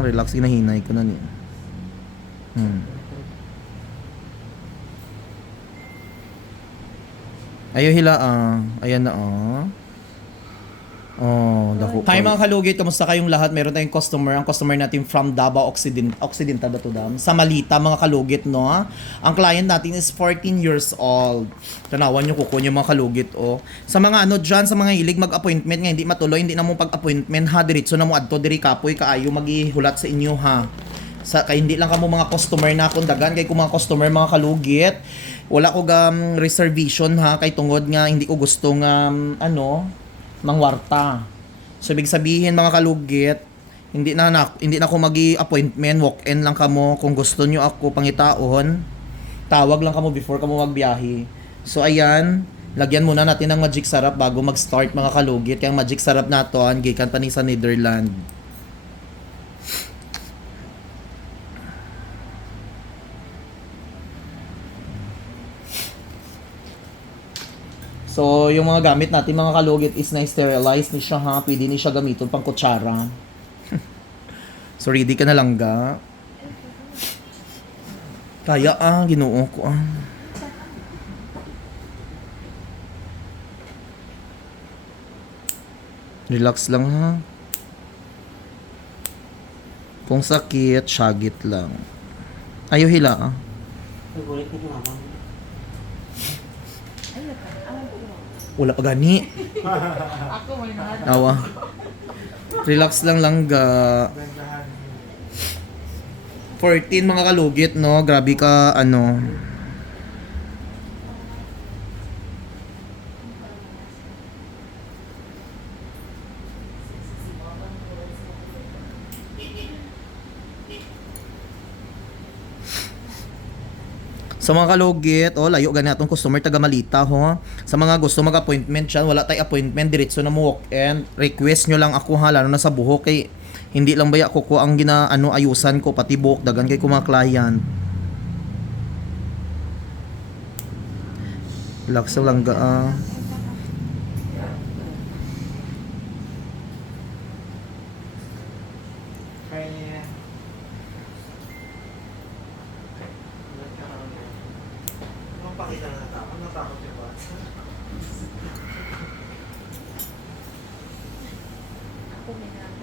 Relax, ginahinay ko na niya. Ayo hila ayan na dako. Hi mga kalugit, kamusta kayong lahat? Meron tayong customer. Ang customer natin from Davao Occidental ba to, Dam? Sa Malita mga kalugit, no? Ang client natin is 14 years old. Tanawan nyo kuko nyo mga kalugit, oh. Sa mga ano dyan, sa mga hilig mag-appointment nga hindi matuloy, hindi na mo pag-appointment ha, diretso na mo adto diri kapoy kaayo maghihulat sa inyo ha. Kay hindi lang kamo mga customer na kundagan kay ko mga customer mga kalugit. Wala ko reservation ha kay tungod nga hindi ko gusto nga mangwarta. So ibig sabihin mga kalugit, hindi na ako magi-appointment, walk-in lang kamo kung gusto nyo ako pangitaon. Tawag lang kamo before kamo magbiyahe. So ayan, lagyan muna natin ng magic syrup bago mag-start mga kalugit. Kaya magic syrup naton gikan pa ni sa Netherlands. So, yung mga gamit natin mga kalugit is na-sterilize ni siya ha. Pwede ni siya gamiton pang kutsara. So, ready ka na lang ga. Kaya ginoo ko Relax lang ha. Kung sakit, syagit lang. Ayaw hila Wala pa gani. Ako may nahada. Awa. Relax lang ga. 14 mga kalugit, no? Grabe ka, Sa mga kalugit, layo gani atong customer taga Malita ho. Sa mga gusto mag-appointment diyan, wala tay appointment, diretso na mo walk-in. Request nyo lang ako ha, lalo na sa buhok kay hindi lang baya ko ang ayusan ko pati buhok dagan kay ko mga client. Relax lang ga.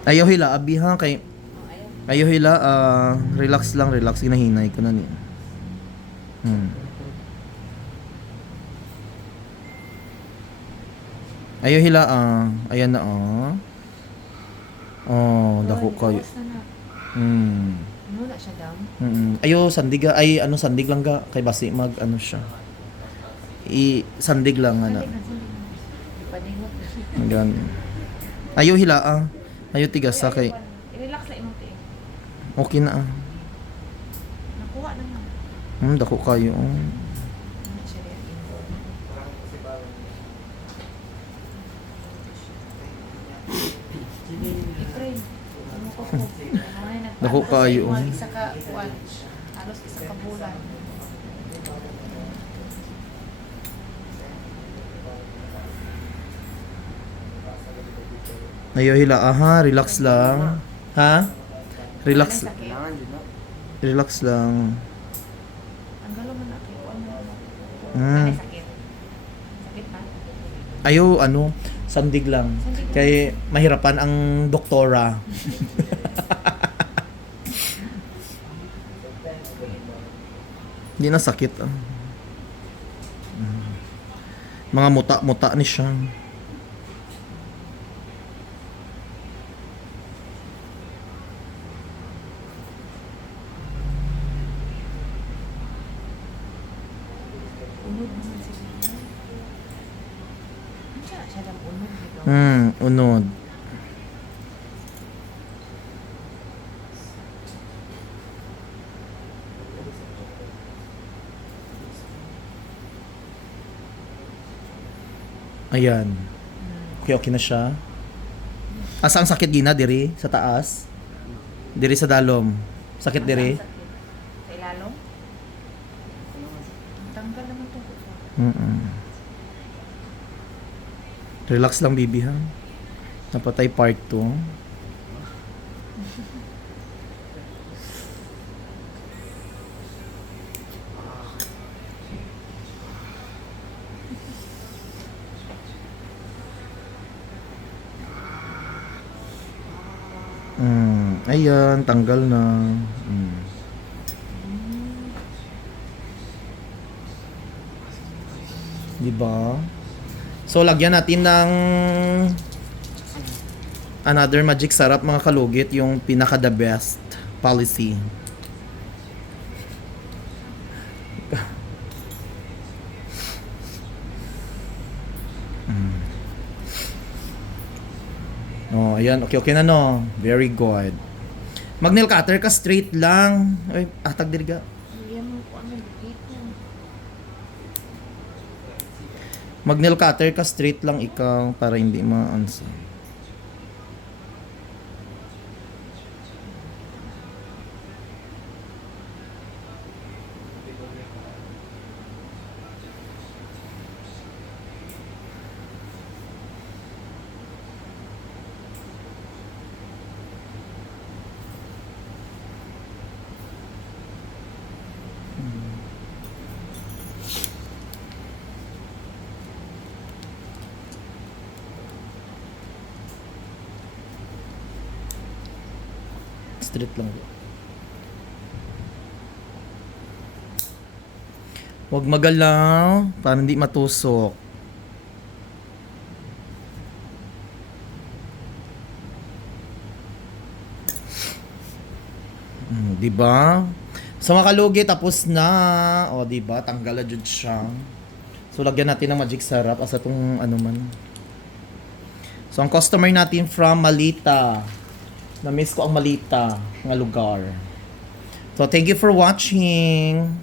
Ayaw hila abi ha kay ayaw hila relax ginahinay ko na niya. Ayaw hila ayan na dako kayo. Ano na siya daw? Ayo sandig ay sandig lang ga kay basi mag siya. Sandig lang Ipadingot. Gan. Ayaw hila ayaw tigas sa kay. I-relax lang imong tiil. Okay na Nakuha na nga. Dako kayo. Ano siya rin? I-pray. Ano ko po? Dako kayo. Isa ka kuwan. Halos isa ka bulan. Ayaw hila relax lang. Ha? Relax. Ano sakit? Relax lang. Ang galo man ako. Ano Mm. sakit? Sakit pa? Ayaw sandig lang. Sandig lang. Kay mahirapan ang doktora. Hindi na sakit Mga muta-muta ni siya. Unod naman siya. Ano siya lang unod dito? Unod. Ayan. Okay na siya. Asa ang sakit gina diri sa taas? Diri sa dalom. Sakit diri? Sa ilalong? Tanggal naman ito. Relax lang bibi ha. Napatay part 2. Ayan, tanggal na. Mm. Diba? So, lagyan natin ng another magic sarap mga kalugit, yung pinaka the best policy. Oh, ayan. Okay na no. Very good. Mag-nail cutter ka straight lang. Ay, atag diriga. Iyan mo ko ano dito. Mag-nail cutter ka straight lang ikaw para hindi ma-ansa. Straight lang. Huwag magalaw para hindi matusok. Di ba? Sa mga kalugi tapos na. O, di ba? Tanggal na jud siya. So lagyan natin ng magic sarap asa tong ano man. So ang customer natin from Malita. Na-miss ko ang Malita nga lugar. So thank you for watching.